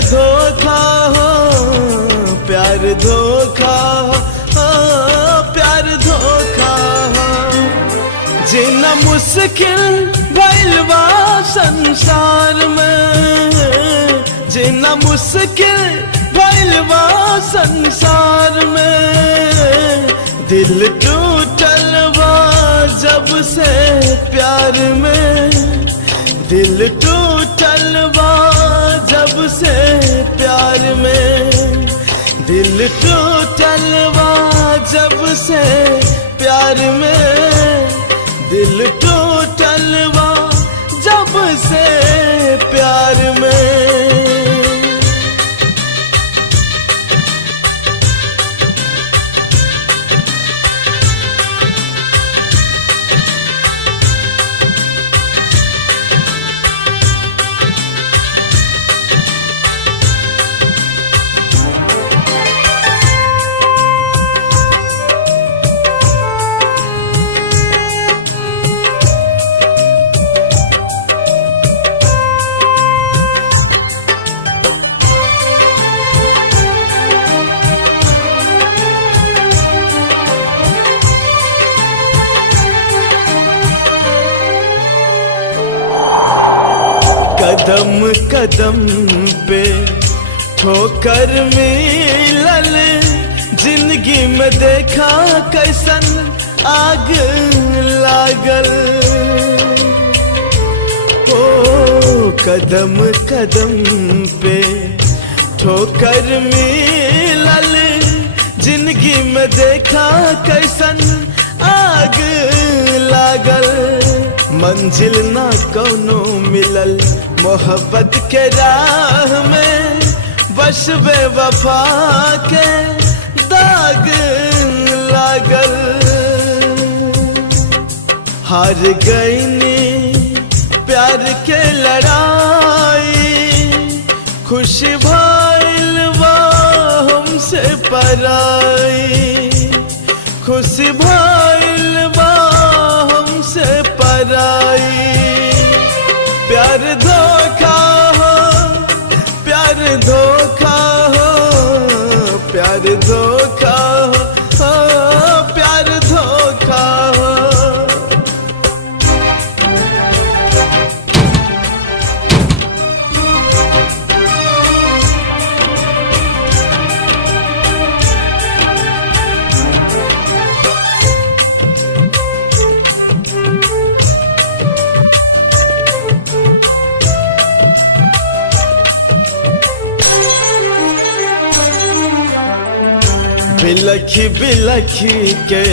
धोखा हो, प्यार धोखा हो, प्यार धोखा हो। जीना मुश्किल भइल बा संसार में, जीना मुश्किल भइल बा संसार में। दिल टूटल बा जब से प्यार में, दिल टूटल बा जब से प्यार में। दिल टूटल बा जब से प्यार में, दिल टूटल बा जब से प्यार में। कदम कदम पे ठोकर मिलल, जिंदगी में देखा कैसन आग लागल। ओ कदम कदम पे ठोकर मिलल, जिंदगी में देखा कैसन आग लागल। मंजिल ना कौनो मिलल मोहब्बत के राह में, बस बेवफा के दाग लागल। हार गईनी प्यार के लड़ाई, खुश भइल बा हमसे पराई, खुश भइल बा हमसे पराई। प्यार धोखा हो, प्यार धोखा हो, प्यार धोखा हो, प्यार धोखा हो। बिलखी बिलखी के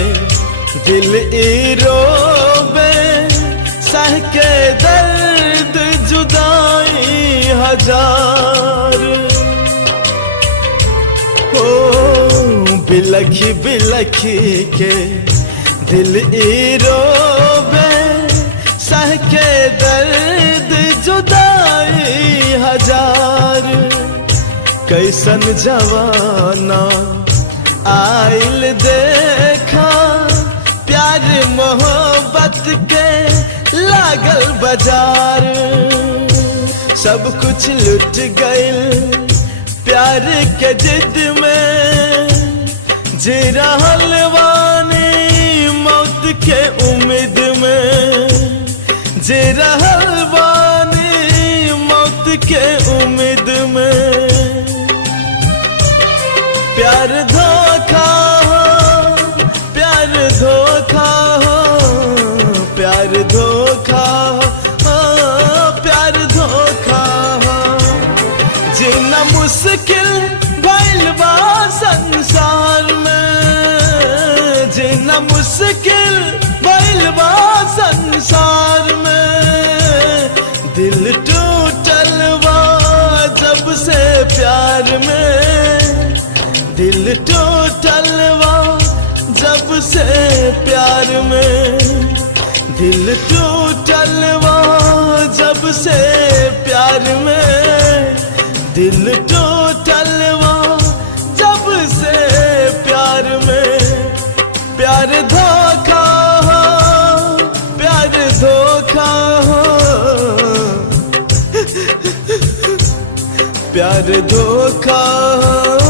दिल ई रोवे, सह के दर्द जुदाई हजार। ओ बिलखी बिलखी के दिल ई रोवे, सह के दर्द जुदाई हजार। कैसन जवाना आइल देखा, प्यार मोहब्बत के लागल बाजार। सब कुछ लुट गइल प्यार के जिद में, जी रहल बानी मौत के उम्मीद में, जी रहल बानी मौत के उम्मीद में। प्यार धोखा हो, प्यार धोखा हो, प्यार धोखा हो, प्यार धोखा हो। जीना मुश्किल भइल बा संसार में, जीना मुश्किल भइल बा संसार में। दिल टूटल बा जब से प्यार में, दिल टूटल बा जब से प्यार में। दिल टूटल बा जब से प्यार में, दिल टूटल बा जब से प्यार में। प्यार धोखा हो, प्यार धोखा हो, प्यार धोखा हो,